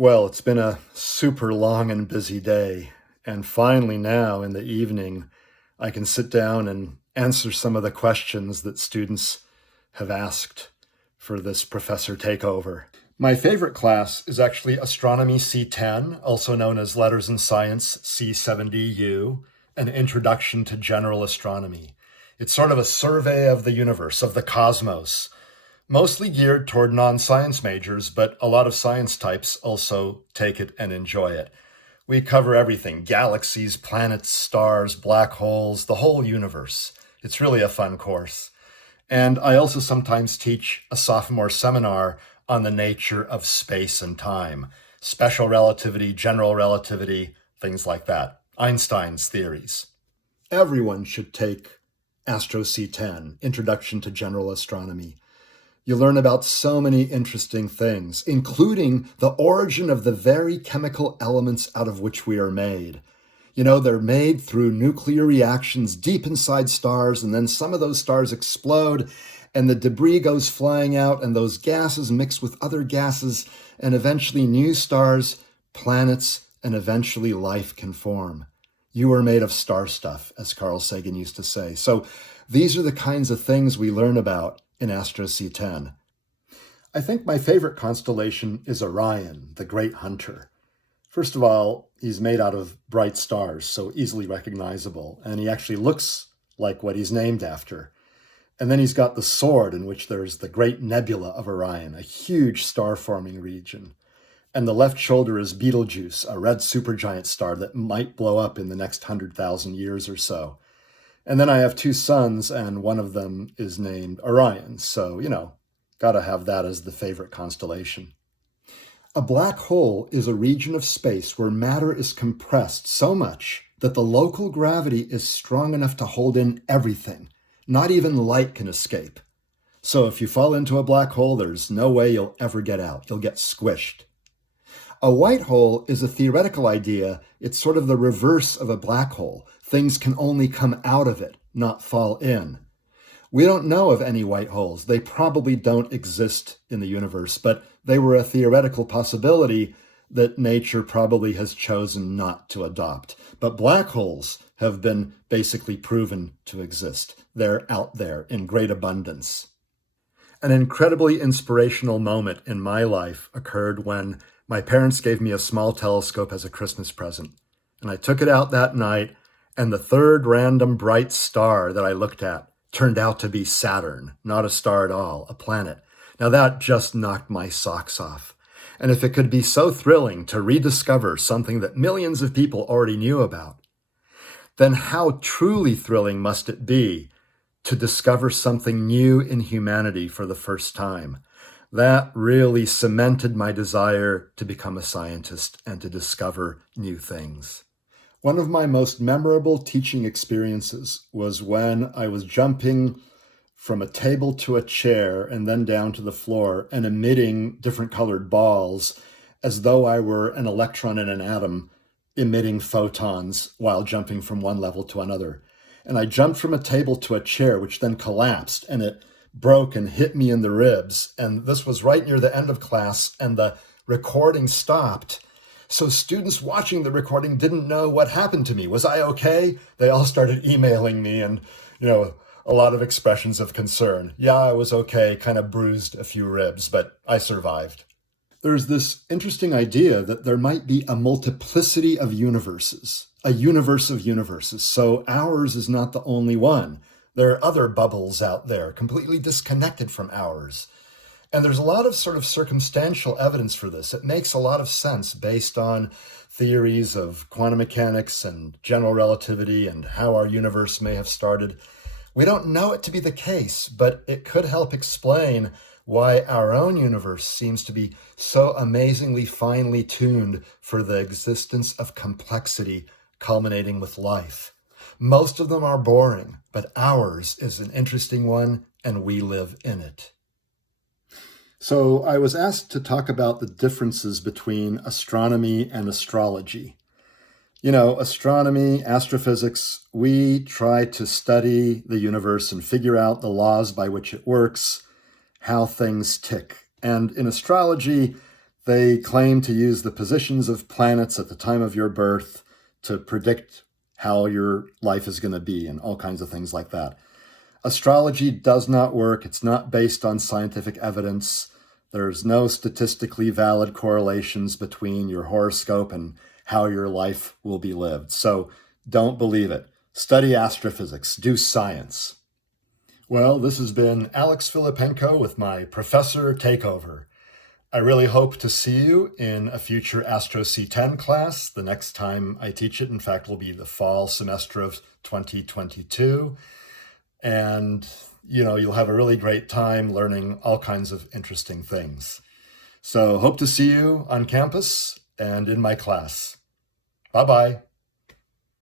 Well, it's been a super long and busy day, and finally now in the evening, I can sit down and answer some of the questions that students have asked for this professor takeover. My favorite class is actually Astronomy C10, also known as Letters and Science C70U, an Introduction to General Astronomy. It's sort of a survey of the universe, of the cosmos, mostly geared toward non-science majors, but a lot of science types also take it and enjoy it. We cover everything: galaxies, planets, stars, black holes, the whole universe. It's really a fun course. And I also sometimes teach a sophomore seminar on the nature of space and time, special relativity, general relativity, things like that, Einstein's theories. Everyone should take Astro C10, Introduction to General Astronomy. You learn about so many interesting things, including the origin of the very chemical elements out of which we are made. You know, they're made through nuclear reactions deep inside stars, and then some of those stars explode, and the debris goes flying out, and those gases mix with other gases, and eventually new stars, planets, and eventually life can form. You are made of star stuff, as Carl Sagan used to say. So these are the kinds of things we learn about in Astro C10. I think my favorite constellation is Orion, the great hunter. First of all, he's made out of bright stars, so easily recognizable, and he actually looks like what he's named after. And then he's got the sword, in which there's the great nebula of Orion, a huge star-forming region. And the left shoulder is Betelgeuse, a red supergiant star that might blow up in the next 100,000 years or so. And then I have two sons, and one of them is named Orion. So, gotta have that as the favorite constellation. A black hole is a region of space where matter is compressed so much that the local gravity is strong enough to hold in everything. Not even light can escape. So if you fall into a black hole, there's no way you'll ever get out. You'll get squished. A white hole is a theoretical idea. It's sort of the reverse of a black hole. Things can only come out of it, not fall in. We don't know of any white holes. They probably don't exist in the universe, but they were a theoretical possibility that nature probably has chosen not to adopt. But black holes have been basically proven to exist. They're out there in great abundance. An incredibly inspirational moment in my life occurred when my parents gave me a small telescope as a Christmas present. And I took it out that night, and the third random bright star that I looked at turned out to be Saturn, not a star at all, a planet. Now that just knocked my socks off. And if it could be so thrilling to rediscover something that millions of people already knew about, then how truly thrilling must it be to discover something new in humanity for the first time? That really cemented my desire to become a scientist and to discover new things. One of my most memorable teaching experiences was when I was jumping from a table to a chair and then down to the floor and emitting different colored balls as though I were an electron in an atom emitting photons while jumping from one level to another. And I jumped from a table to a chair, which then collapsed, and it broke and hit me in the ribs. And this was right near the end of class, and the recording stopped. So students watching the recording didn't know what happened to me. Was I okay? They all started emailing me and, a lot of expressions of concern. Yeah, I was okay, kind of bruised a few ribs, but I survived. There's this interesting idea that there might be a multiplicity of universes, a universe of universes. So ours is not the only one. There are other bubbles out there, completely disconnected from ours. And there's a lot of sort of circumstantial evidence for this. It makes a lot of sense based on theories of quantum mechanics and general relativity and how our universe may have started. We don't know it to be the case, but it could help explain why our own universe seems to be so amazingly finely tuned for the existence of complexity culminating with life. Most of them are boring, but ours is an interesting one, and we live in it. So I was asked to talk about the differences between astronomy and astrology. Astronomy, astrophysics, we try to study the universe and figure out the laws by which it works, how things tick. And in astrology, They claim to use the positions of planets at the time of your birth to predict how your life is going to be and all kinds of things like that. Astrology does not work. It's not based on scientific evidence. There's no statistically valid correlations between your horoscope and how your life will be lived. So don't believe it. Study astrophysics. Do science. Well, this has been Alex Fillipenko with my Professor Takeover. I really hope to see you in a future Astro C10 class. The next time I teach it, in fact, will be the fall semester of 2022. And, you'll have a really great time learning all kinds of interesting things. So hope to see you on campus and in my class. Bye-bye.